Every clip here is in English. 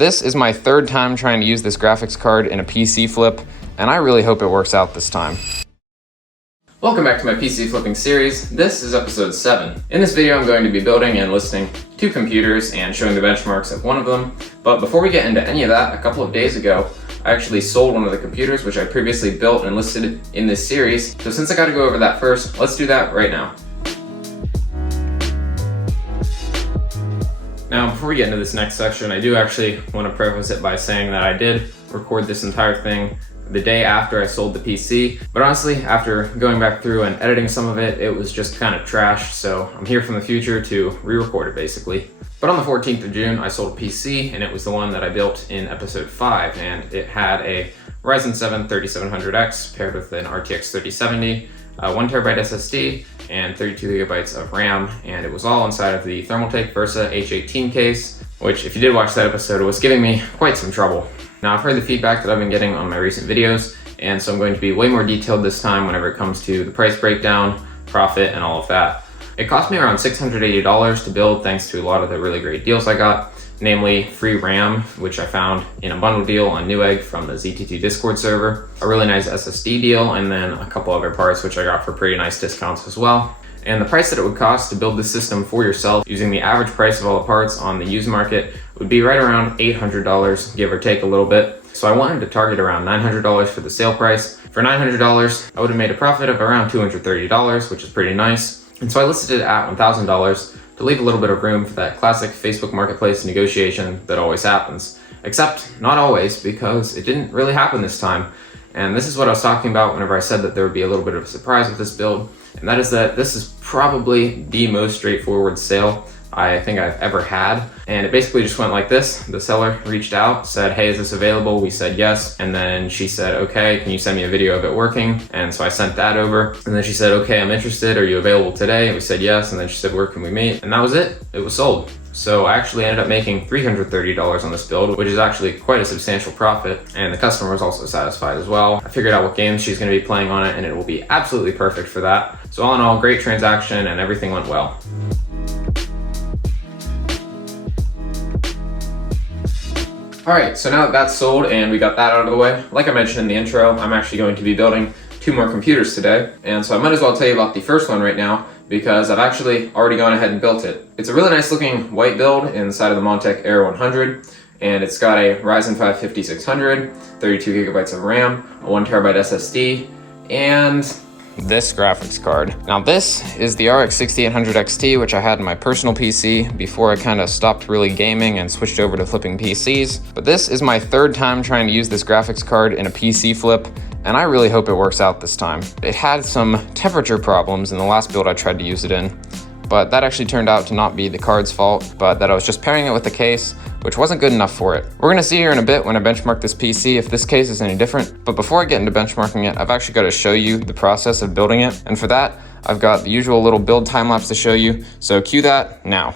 this is my third time trying to use this graphics card in a PC flip, and I really hope it works out this time. Welcome back to my PC flipping series. This is episode 7. In this video I'm going to be building and listing 2 computers and showing the benchmarks of one of them. But before we get into any of that, a couple of days ago I actually sold one of the computers which I previously built and listed in this series. So since I got to go over that first, let's do that right now. Now before we get into this next section, I do actually want to preface it by saying that I did record this entire thing the day after I sold the PC, but honestly, after going back through and editing some of it, it was just kind of trash, so I'm here from the future to re-record it basically. But on the 14th of June, I sold a PC, and it was the one that I built in episode 5, and it had a Ryzen 7 3700X paired with an RTX 3070, 1TB SSD, and 32GB of RAM, and it was all inside of the Thermaltake Versa H18 case, which if you did watch that episode, it was giving me quite some trouble. Now I've heard the feedback that I've been getting on my recent videos, and so I'm going to be way more detailed this time whenever it comes to the price breakdown, profit, and all of that. It cost me around $680 to build thanks to a lot of the really great deals I got, namely free RAM, which I found in a bundle deal on Newegg from the ZT2 Discord server, a really nice SSD deal, and then a couple other parts which I got for pretty nice discounts as well. And the price that it would cost to build this system for yourself using the average price of all the parts on the used market would be right around $800, give or take a little bit. So I wanted to target around $900 for the sale price. For $900, I would have made a profit of around $230, which is pretty nice. And so I listed it at $1,000 to leave a little bit of room for that classic Facebook Marketplace negotiation that always happens. Except not always, because it didn't really happen this time. And this is what I was talking about whenever I said that there would be a little bit of a surprise with this build. And that is that this is probably the most straightforward sale I think I've ever had. And it basically just went like this. The seller reached out, said, hey, is this available? We said yes. And then she said, okay, can you send me a video of it working? And so I sent that over. And then she said, okay, I'm interested. Are you available today? And we said yes. And then she said, where can we meet? And that was it. It was sold. So I actually ended up making $330 on this build, which is actually quite a substantial profit. And the customer was also satisfied as well. I figured out what games she's going to be playing on it, and it will be absolutely perfect for that. So all in all, great transaction, and everything went well. Alright, so now that that's sold and we got that out of the way, like I mentioned in the intro, I'm actually going to be building 2 more computers today. And so I might as well tell you about the first one right now, because I've actually already gone ahead and built it. It's a really nice looking white build inside of the Montech Air 100, and it's got a Ryzen 5 5600, 32GB of RAM, a 1TB SSD, and this graphics card. Now this is the RX 6800 XT, which I had in my personal PC before I kind of stopped really gaming and switched over to flipping PCs. But this is my third time trying to use this graphics card in a PC flip, and I really hope it works out this time. It had some temperature problems in the last build I tried to use it in, but that actually turned out to not be the card's fault, but that I was just pairing it with the case, which wasn't good enough for it. We're gonna see here in a bit when I benchmark this PC if this case is any different, but before I get into benchmarking it, I've actually got to show you the process of building it, and for that, I've got the usual little build time lapse to show you, so cue that now.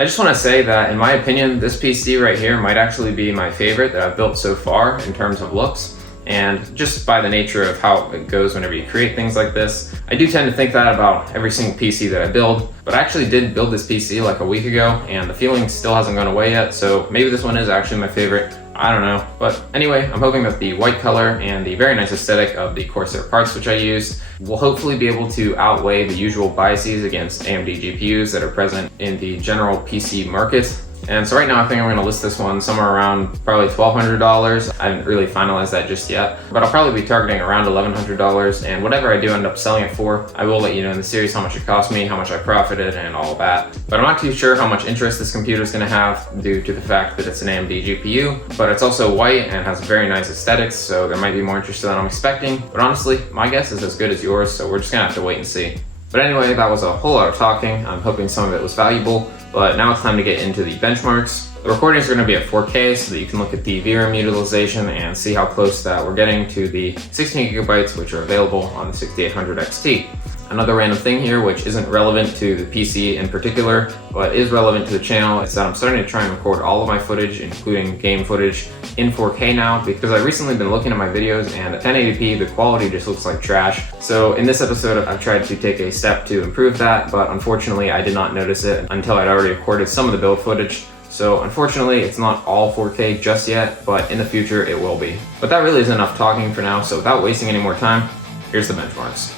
I just want to say that in my opinion, this PC right here might actually be my favorite that I've built so far in terms of looks. And just by the nature of how it goes whenever you create things like this, I do tend to think that about every single PC that I build. But I actually did build this PC like a week ago, and the feeling still hasn't gone away yet, so maybe this one is actually my favorite. I don't know. But anyway, I'm hoping that the white color and the very nice aesthetic of the Corsair parts which I used will hopefully be able to outweigh the usual biases against AMD GPUs that are present in the general PC market. And so right now I think I'm going to list this one somewhere around probably $1,200. I haven't really finalized that just yet, but I'll probably be targeting around $1,100, and whatever I do end up selling it for, I will let you know in the series how much it cost me, how much I profited, and all of that. But I'm not too sure how much interest this computer is going to have due to the fact that it's an AMD GPU, but it's also white and has very nice aesthetics, so there might be more interest than I'm expecting. But honestly, my guess is as good as yours, so we're just going to have to wait and see. But anyway, that was a whole lot of talking. I'm hoping some of it was valuable, but now it's time to get into the benchmarks. The recordings are going to be at 4K so that you can look at the VRAM utilization and see how close that we're getting to the 16 gigabytes which are available on the 6800 XT. Another random thing here, which isn't relevant to the PC in particular, but is relevant to the channel, is that I'm starting to try and record all of my footage, including game footage, in 4K now, because I've recently been looking at my videos and at 1080p, the quality just looks like trash. So in this episode, I've tried to take a step to improve that, but unfortunately, I did not notice it until I'd already recorded some of the build footage. So unfortunately, it's not all 4K just yet, but in the future, it will be. But that really is enough talking for now, so without wasting any more time, here's the benchmarks.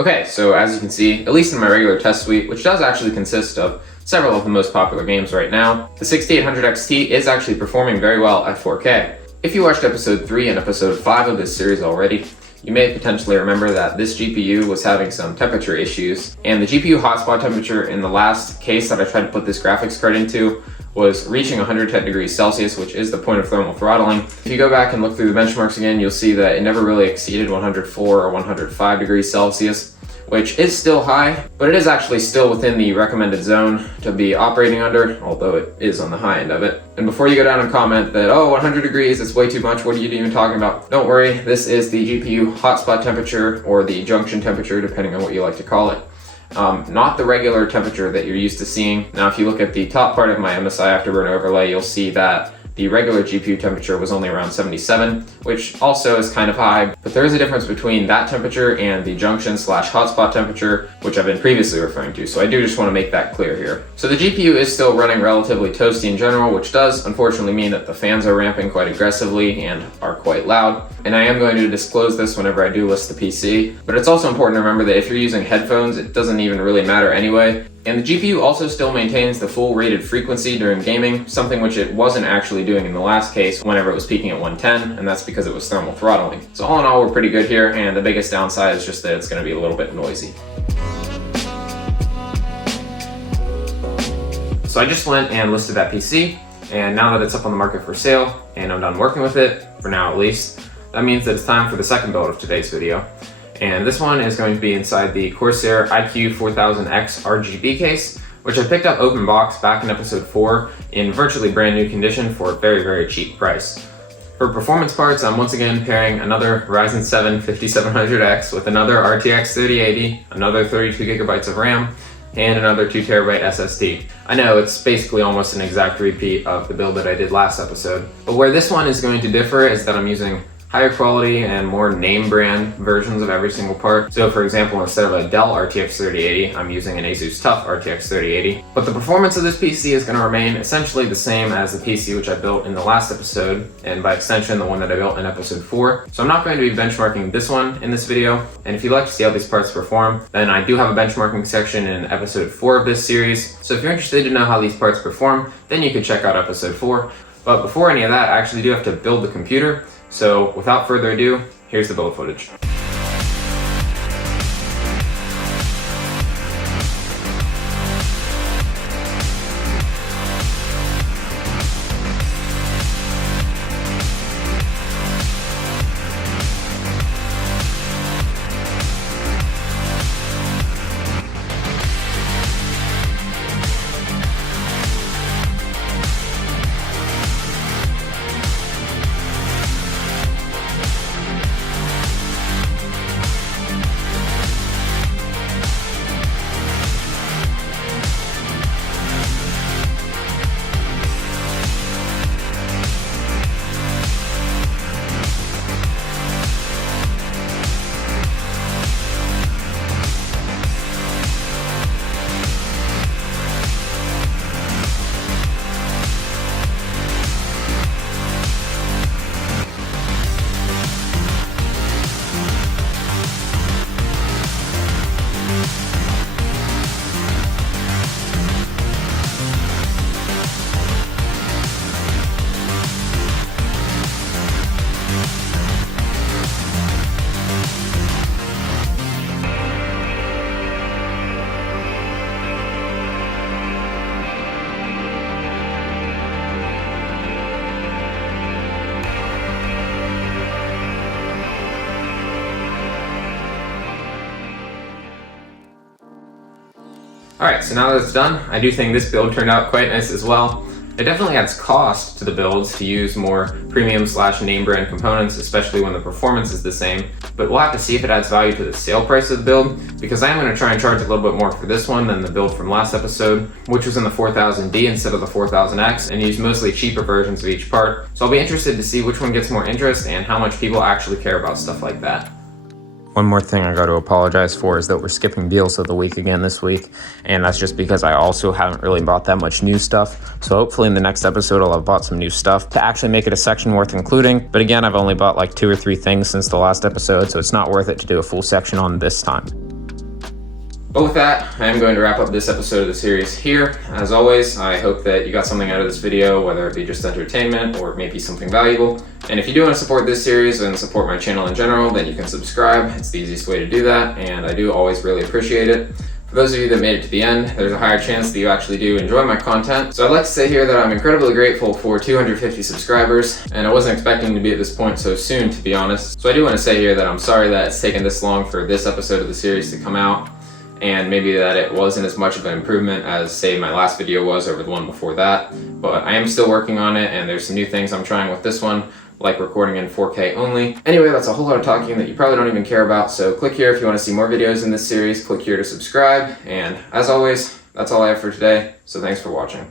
Okay, so as you can see, at least in my regular test suite, which does actually consist of several of the most popular games right now, the 6800 XT is actually performing very well at 4K. If you watched episode 3 and episode 5 of this series already, you may potentially remember that this GPU was having some temperature issues, and the GPU hotspot temperature in the last case that I tried to put this graphics card into was reaching 110 degrees Celsius, which is the point of thermal throttling. If you go back and look through the benchmarks again, you'll see that it never really exceeded 104 or 105 degrees Celsius, which is still high, but it is actually still within the recommended zone to be operating under, although it is on the high end of it. And before you go down and comment that, oh, 100 degrees, it's way too much, what are you even talking about? Don't worry, this is the GPU hotspot temperature, or the junction temperature, depending on what you like to call it. Not the regular temperature that you're used to seeing. Now, if you look at the top part of my MSI Afterburner overlay, you'll see that the regular GPU temperature was only around 77, which also is kind of high, but there is a difference between that temperature and the junction/hotspot temperature, which I've been previously referring to, so I do just want to make that clear here. So the GPU is still running relatively toasty in general, which does unfortunately mean that the fans are ramping quite aggressively and are quite loud, and I am going to disclose this whenever I do list the PC, but it's also important to remember that if you're using headphones, it doesn't even really matter anyway. And the GPU also still maintains the full rated frequency during gaming, something which it wasn't actually doing in the last case whenever it was peaking at 110, and that's because it was thermal throttling. So all in all, we're pretty good here, and the biggest downside is just that it's going to be a little bit noisy. So I just went and listed that PC, and now that it's up on the market for sale, and I'm done working with it, for now at least, that means that it's time for the second build of today's video. And this one is going to be inside the Corsair iQ4000X RGB case, which I picked up open box back in episode 4 in virtually brand new condition for a very, very cheap price. For performance parts, I'm once again pairing another Ryzen 7 5700X with another RTX 3080, another 32 gigabytes of RAM, and another 2 terabyte SSD. I know it's basically almost an exact repeat of the build that I did last episode, but where this one is going to differ is that I'm using higher quality and more name brand versions of every single part. So for example, instead of a Dell RTX 3080, I'm using an Asus TUF RTX 3080. But the performance of this PC is going to remain essentially the same as the PC which I built in the last episode, and by extension the one that I built in episode 4. So I'm not going to be benchmarking this one in this video, and if you'd like to see how these parts perform, then I do have a benchmarking section in episode 4 of this series. So if you're interested to know how these parts perform, then you can check out episode 4. But before any of that, I actually do have to build the computer. So without further ado, here's the build footage. Alright, so now that it's done, I do think this build turned out quite nice as well. It definitely adds cost to the builds to use more premium / name brand components, especially when the performance is the same, but we'll have to see if it adds value to the sale price of the build, because I am going to try and charge a little bit more for this one than the build from last episode, which was in the 4000D instead of the 4000X, and use mostly cheaper versions of each part. So I'll be interested to see which one gets more interest and how much people actually care about stuff like that. One more thing I got to apologize for is that we're skipping deals of the week again this week, and that's just because I also haven't really bought that much new stuff. So hopefully in the next episode I'll have bought some new stuff to actually make it a section worth including. But again, I've only bought like 2 or 3 things since the last episode, so it's not worth it to do a full section on this time. But with that, I am going to wrap up this episode of the series here. As always, I hope that you got something out of this video, whether it be just entertainment or maybe something valuable. And if you do want to support this series and support my channel in general, then you can subscribe. It's the easiest way to do that, and I do always really appreciate it. For those of you that made it to the end, there's a higher chance that you actually do enjoy my content. So I'd like to say here that I'm incredibly grateful for 250 subscribers, and I wasn't expecting to be at this point so soon, to be honest. So I do want to say here that I'm sorry that it's taken this long for this episode of the series to come out, and maybe that it wasn't as much of an improvement as, say, my last video was over the one before that. But I am still working on it, and there's some new things I'm trying with this one, like recording in 4K only. Anyway, that's a whole lot of talking that you probably don't even care about, so click here if you want to see more videos in this series, click here to subscribe, and as always, that's all I have for today, so thanks for watching.